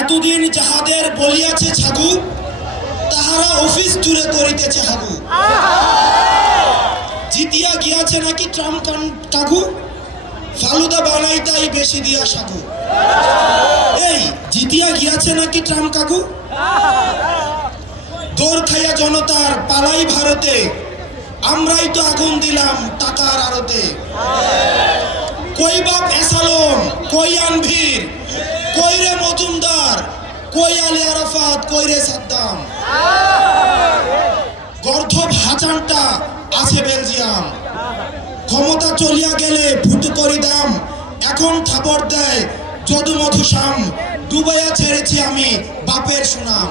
এতদিন যাহাদের বলিয়াছে ছাগু, তাহারা অফিস জুড়ে করিতেছে হাগু। জিতিয়া গিয়াছে নাকি ট্রাম কাকু ফালুদা বানাই তাই বেশি দিয়া সাগু। এই, জিতিয়া গিয়াছে নাকি ট্রাম কাকু দৌড় খাইয়া জনতার পালাই ভারতে, আমরাই তো আগুন দিলাম টাকার আড়তে। কই বাপ এসালম, কই আনভীর? কই রে মজুমদার? কই আলী আরাফাত? কইরে সাদ্দাম? গর্ধব হাচানটা আছে বেলজিয়াম। ক্ষমতা চলিয়া গেলে ফুট করি দাম। এখন থাপড় দেয় যদু মধুশ্যাম ডুবাইয়া ছেড়েছি আমি বাপের সুনাম।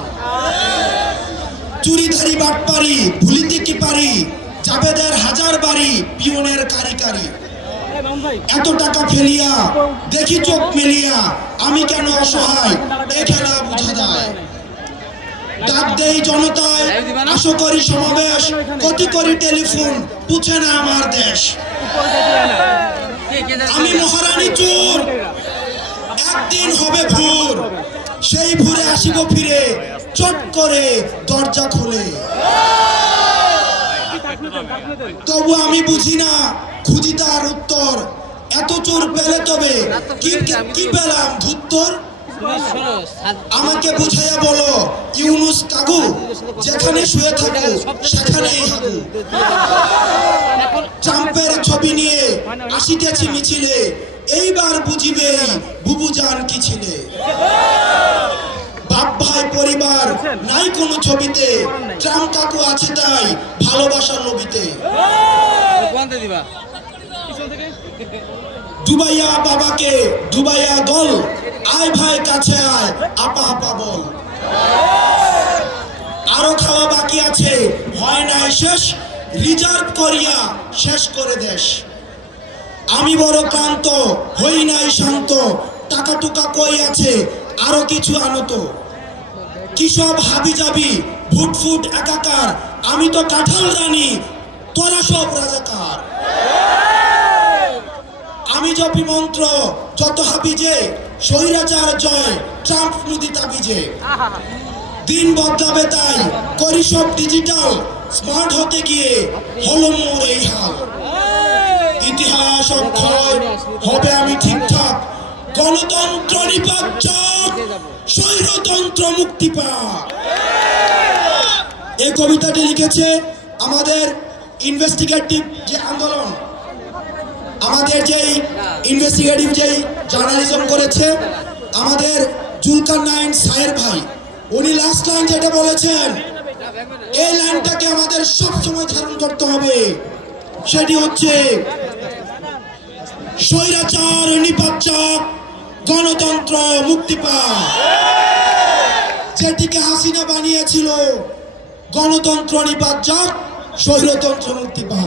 চুরিধারি বাটপারি, ভুলিতে কি পারি? জাবেদের হাজার বাড়ি পিয়নের কারি কারি এত টাকা ফেলিয়া, দেখি চোখ মেলিয়া, আমি কেন অসহায়? এ খেলা বুঝা যায়। ডাক দেই জনতায়, আশো করি সমাবেশ কতি করি টেলিফোন, পুছে না আমার দেশ। আমি মহারানী চোর। একদিন হবে ভোর, সেই ভোরে আসিব ফিরে, চট করে দরজা খুলে। তবু আমি বুঝি না খুঁজি তার উত্তর। এত চোর পেলে তবে কি কি- পেলাম ধুত্তর আমাকে বুঝাইয়া বলো, ইউনুস কাকু, যেখানে শুয়ে থাকো, সেখানেই হাগু ট্রাম্পের ছবি নিয়ে আসিতেছি মিছিলে, এইবার বুঝিবে বুবু জান কি ছিলে। বাপ ভাই পরিবার, নাই কোনো ছবিতে, ট্রাম্প কাকু আছে তাই ভালোবাসার লবিতে দিবা। ডুবাইয়া বাবাকে ডুবাইয়া দল, আয় ভাই, কাছে আয়, আপা আপা বল। আরও খাওয়া বাকি আছে, হয় নাই শেষ, রিজার্ভ করিয়া শেষ করে দেশ। আমি বড় ক্লান্ত, হই নাই শান্ত, টাকা টুকা কই আছে, আরও কিছু আনত কি সব হাবি যাবি ফুট ফুট একাকার, আমি তো কাঁঠাল রানী, তোরা সব রাজাকার। আমি জপি মন্ত্র যত হাবিজে স্বৈরাচার জয় ট্রাম্প মুদি তাবিজে। দিন বদলাবে তাই করি সব ডিজিটাল স্মার্ট হতে গিয়ে হলো মোর এই হাল। ইতিহাস অক্ষয় হবে আমি ঠিকঠাক। গণতন্ত্র নিপাচ্ছক স্বৈরতন্ত্র মুক্তি পাক। এই। কবিতাটি লিখেছে আমাদের ইনভেস্টিগেটিভ যে আন্দোলন আমাদের যেই ইনভেস্টিগেটিভ যেই জার্নালিজম করেছে, আমাদের জুলকার নাইন সাহের ভাই, উনি লাস্ট লাইন যেটা বলেছেন, এই লাইনটাকে আমাদের সব সময় ধারণ করতে হবে। সেটি হচ্ছে, স্বৈরাচার নিপাচ্চক গণতন্ত্র মুক্তি পা যেটিকে হাসিনা বানিয়েছিল, গণতন্ত্র নিপাচ্চক স্বৈরতন্ত্র মুক্তি পা